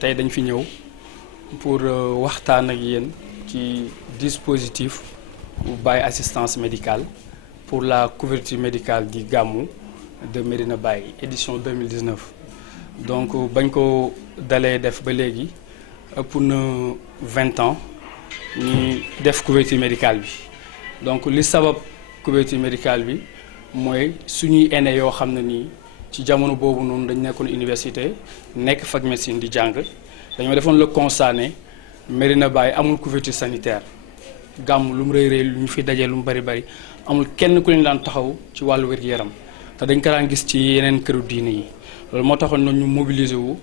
tey dañ fi ñëw pour waxtaan ak yéen ci dispositif bu Baye assistance médicale pour la couverture médicale du Gamou de Médina Baye édition 2019 donc bañ ko dalee def ba léegi ëpp na 20 ans ñuy def couverture médicale bi donc li sabab couverture médicale bi mooy suñuy aînés yoo xam ne nii ci jamono boobu noonu dañ nekkoon université nekk fac médecine di jàng dañoo defoon le constat ne Médina Baye amul couverture sanitaire Gamou lu mu rëy rëy lu ñu fi dajee lu mu bari bari amul kenn ku leen daan taxaw ci wàllu wér-gu-yaram te dañ ko daan gis ci yeneen këru diine yi loolu moo taxoon noonu ñu mobiliser wu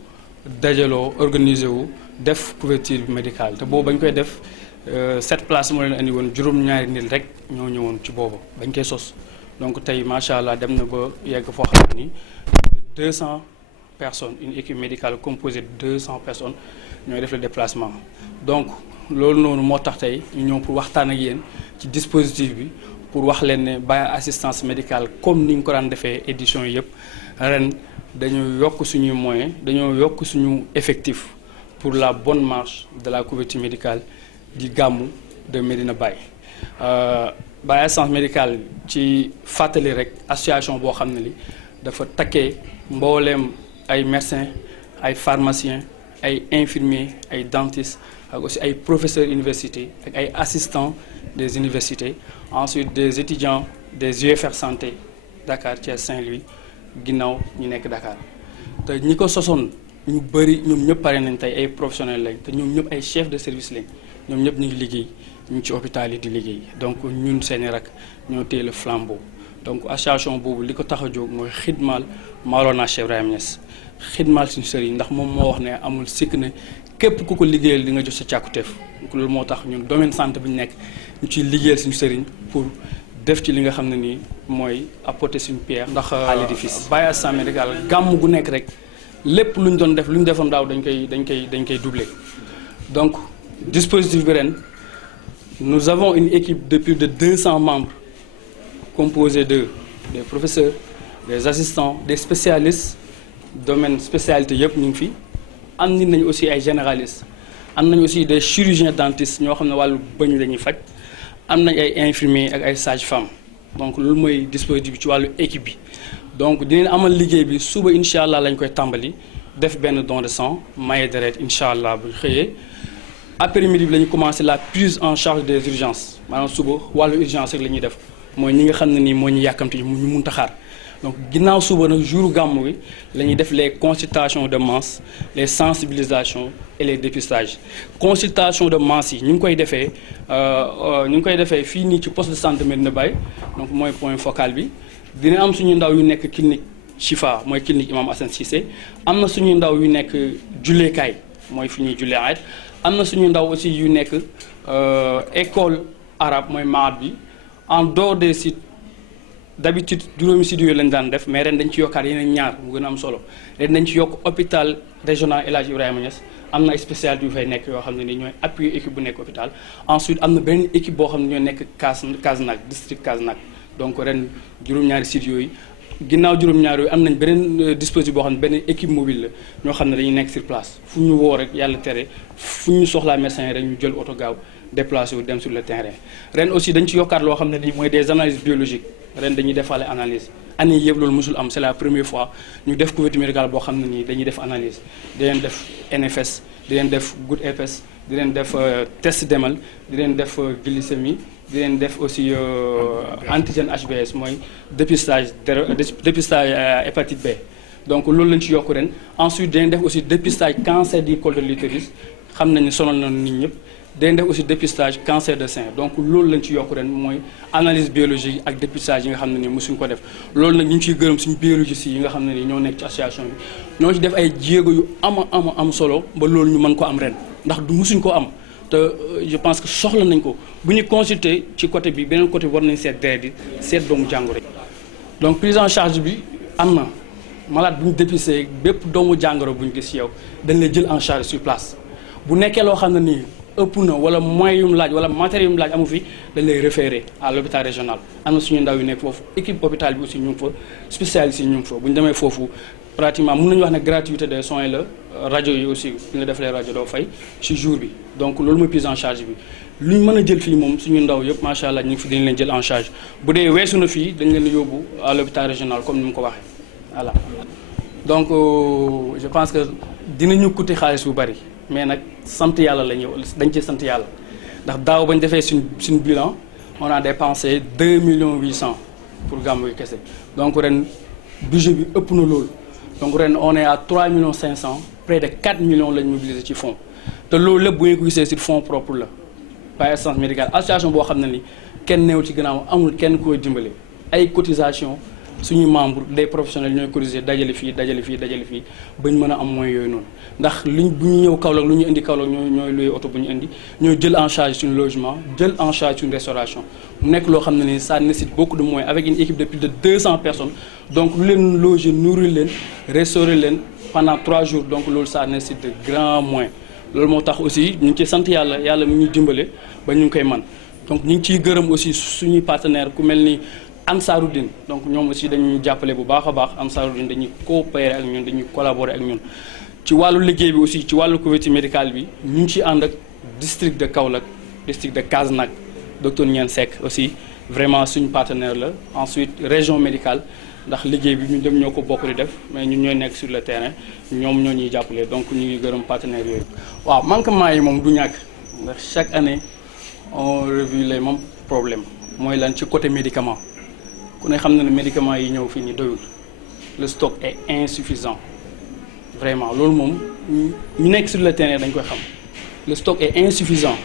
dajaloo organiser wu def couverture médicale te boobu bañ koy def 7 places moo leen andi woon juróom-ñaari nit rek ñoo ñëwoon ci boobu bañ koy sos donc tey macha allah dem na ba yegg foo xam ne ni 200 personnes une équipe médicale composée de 200 personnes ñooy def le déplacement donc loolu noonu moo tax tey ñu ñëw pour waxtaan ak yéen ci dispositif bi pour wax leen ne Baye assistance médicale comme ni ñu ko daan defee édition yëpp ren dañoo yokk suñuy moyens dañoo yokk suñu effectif pour la bonne marche de la couverture médicale du Gamou de Médina Baye. Baye assistance médicale ci fàttali rek association boo xam ne li dafa takkee mbooleem ay médecins ay pharmaciens ay infirmiers ay dentistes ak aussi ay professeurs université ak ay assistants des universités ensuite des étudiants des UFR santé Dakar Thiès Saint-Louis ginnaaw ñu nekk Dakar te ñi ko sosoon ñu bëri ñoom ñëpp pare nañ tey ay professionnels lañ te ñoom ñëpp ay chefs de service lañ ñoom ñëpp ñu ngi liggéey ñu ngi ci hôpital yi di liggéey donc ñun seeni rak ñoo téye le flambeau donc association boobu li ko tax a jóg mooy xidmaal Maolana Cheikh Ibrahima Niass xidmaal suñu sëriñ ndax moom moo wax ne amul sikk ne képp ku ko liggéeyal di nga jot sa càkkutéef donc loolu moo tax ñun domaine santé bi ñu nekk ñu ciy liggéeyal suñu sëriñ pour def ci li nga xam ne nii mooy apporter suñu pierre ndax à l'édifice. Baye assistance médicale Gamou gu nekk rek lépp lu ñu doon def lu ñu defoon daaw dañ koy doubler donc dispositif bi ren nous avons une équipe de plus de 200 membres composée de des professeurs des assistants des spécialistes domaine spécialité yëpp ñu ngi fi am nañu aussi ay généralistes am nañu aussi des chirurgiens dentistes ñoo xam ne wàllu bëñ la ñuy faj am nañ ay infirmiers ak ay sages-femmes donc loolu mooy dispositif bi ci wàllu équipe bi donc dinañ amal liggéey bi suba incha allah lañ koy tàmbali def benn don de sang maye deret incha allah bu xëyee après-midi bi la ñu commencé la prise en charge des urgences maanaam suba wàllu urgence rek la ñuy def mooy ñi nga xam ne nii moo ñu yàkkamti ñu mun taxaar donc ginnaaw suba nag jour Gamou bi la ñuy def les consultations de masse les sensibilisations et les dépistages consultation de masse yi ñu ngi koy defee fii nii ci poste de santé Médina Baye donc mooy point focal bi dina am suñu ndaw yu nekk clinique Chifa mooy clinique Imam Assane Cissé am na suñu ndaw yu nekk julleekaay mooy fi ñuy jullee ayet am na suñu ndaw aussi yu nekk école arabe mooy maat bi en dehors des sites d'habitude juróomi sites yooyu lañ daan def mais ren dañ ci yokkaat yeneen ñaar mu gën a am solo ren dañ ci yokk hôpital régional El Hadj Ibrahima Niass am na ay spécialité yu fay nekk yoo xam ne ni ñooy appuyer équipe bu nekk hôpital ensuite am na benn équipe boo xam ne ñoo nekk Kasnack district Kasnack donc ren juróom-ñaari sites yooyu ginnaaw juróom-ñaari yooyu am nañ beneen dispositif boo xam ne benn équipe mobile la ñoo xam ne dañuy nekk sur place fu ñu woo rek yàlla tere fu ñu soxlaa médecin yi rek ñu jël oto gaaw déplacé wu dem sur le terrain ren aussi dañ ci yokkaat loo xam ne nii mooy des analyses biologiques ren dañuy defaale analyse année yëpp loolu mosul am c'est la première fois ñu def couverture médicale boo xam ne nii dañuy def analyse di leen def NFS di leen def goutte épaisse di leen def test demal di leen def glycémie di leen def aussi antigène HBS mooy dépistage hépatite B donc loolu lañ ci yokk ren ensuite di leen def aussi dépistage cancer du col de l'utérus xam nañu sonal na nit ñëpp dañ def aussi dépistage cancer de sein donc loolu lañ ci yokk ren mooy analyse biologique ak dépistage yi nga xam ne nii mosuñ ko def loolu nag ñu ngi ciy gërëm suñu biologistes yi nga xam ne nii ñoo nekk ci association bi ñoo ci def ay jéego yu am solo ba loolu ñu mën ko am ren ndax du mosuñ ko am te je pense que soxla nañ ko bu ñu consulter ci côté bi beneen côté bi war nañ seet deret yi seet doomu jàngoro yi donc prise en charge bi am na malade bu ñu dépisté bépp doomu jàngoro bu ñu gis yow dañ lay jël en charge sur place bu nekkee loo xam ne nii ëpp na wala moyens yu mu laaj wala matériel yu mu laaj amu fi dañ lay référer à l'hôpital régional am na suñu ndaw yu nekk foofu équipe hôpital bi aussi ñu ngi fa spécialiste yi ñu ngi fa bu ñu demee foofu pratiquement mën nañu wax ne gratuité des soins la rajo yi aussi bi nga defalee rajo doo fay ci jour bi donc loolu mooy prise en charge bi lu ñu mën a jël fii moom suñu ndaw yëpp macha allah ñu ngi fi dañ leen jël en charge bu dee weesu na fii dañ leen yóbbu à l'hôpital régional comme ni mu ko waxee voilà. donc je pense que dinañu coûter xaalis bu bari mais nag sant yàlla la ñu dañ ci sant yàlla ndax daaw bañ defee suñ bilan on a dépensé 2 800 000 pour gàmmu gi kese donc ren budget bi ëpp na loolu donc ren on est à 3 500 000 près de 4 millions lañ mobilisé ci fonds te loolu lépp bu ngeen ko gisee ci fonds propre la par assistance médicale association boo xam ne ni kenn neewul ci gannaaw amul kenn koy dimbale ay cotisation suñuy membres des professionnels ñooy cotiser dajale fii bañ mën a am moyens yooyu noonu ndax luñ bu ñu ñëw Kaolack lu ñu indi Kaolack ñooy luy oto bu ñu indi ñooy jël en charge suñu logement jël en charge suñu restauration mu nekk loo xam ne ni ça nécessite beaucoup de moyens avec une équipe de plus de 200 personnes donc lu leen loger nourrir leen restaurer leen pendant 3 jours donc loolu ça nécessite de grands moyens loolu moo tax aussi ñu ngi ciy sant yàlla mu ñu dimbale ba ñu ngi koy man donc ñu ngi ciy gërëm aussi suñuy partenaire ku mel ni Ansaroudine donc ñoom aussi dañuy jàppale bu baax a baax Ansaroudine dañuy coopérer ak ñun dañuy collaborer ak ñun ci wàllu liggéey bi aussi ci wàllu couverture médicale bi ñu ngi ciy ànd ak district de Kaolack district de Kasnack docteur Niane Seck aussi vraiment suñu partenaire la ensuite région médicale ndax liggéey bi ñu dem ñoo ko bokk di def mais ñun ñooy nekk sur le terrain ñoom ñoo ñuy jàppale donc ñu ngi gërëm partenaires yooyu. waaw manquement yi moom du ñàkk ndax chaque année on revue les mêmes problèmes mooy lan ci côté médicament ku ne xam na ne médicaments yi ñëw fii nii doyul le stock est insuffisant vraiment loolu moom ñu nekk sur le terrain dañ koy xam le stock est insuffisant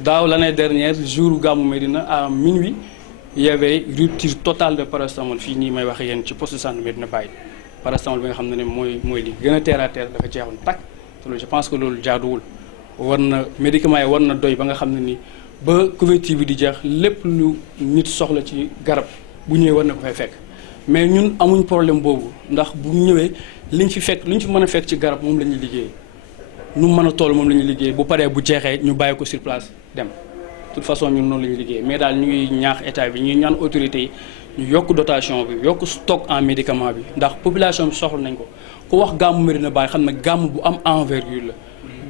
daaw l'année dernière jour gàmmu Médina à minuit il y avait rupture totale de paracétamol fii nii may wax yéen ci poste de santé Médina Baye paracétamol bi nga xam ne mooy li gën a terre à terre dafa jeexoon takk te loolu je pense que loolu jaaduwul war na médicaments yi war na doy ba nga xam ne ni ba couverture bi di jeex lépp lu nit soxla ci garab bu ñëwee war na ko fay fekk mais ñun amuñ problème boobu ndax bu ñëwee liñ fi mën a fekk ci garab moom la ñuy liggéey nu mën a toll moom la ñuy liggéey bu paree bu jeexee ñu bàyyi ko sur place dem de toute façon ñun noonu la ñuy liggéey mais daal ñu ngi ñaax état bi ñuy ñaan autorités yi ñu yokk dotation bi yokk stock en médicament bi ndax population bi soxla nañ ko ku wax gàmmu Médina Baye xam ne gàmmu bu am envergure la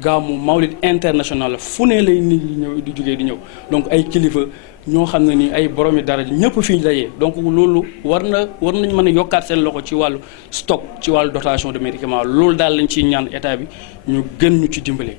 gàmmu mawlid international la fu ne lay nit ñi ñëw di jógee di ñëw donc ay kilifa ñoo xam ne ni ay boromi dara ñëpp fii ñu dajee donc loolu war nañ mën a yokkaat seen loxo ci wàllu stock ci wàllu dotation de médicament loolu daal lañ ciy ñaan état bi ñu gën ñu ci dimbale.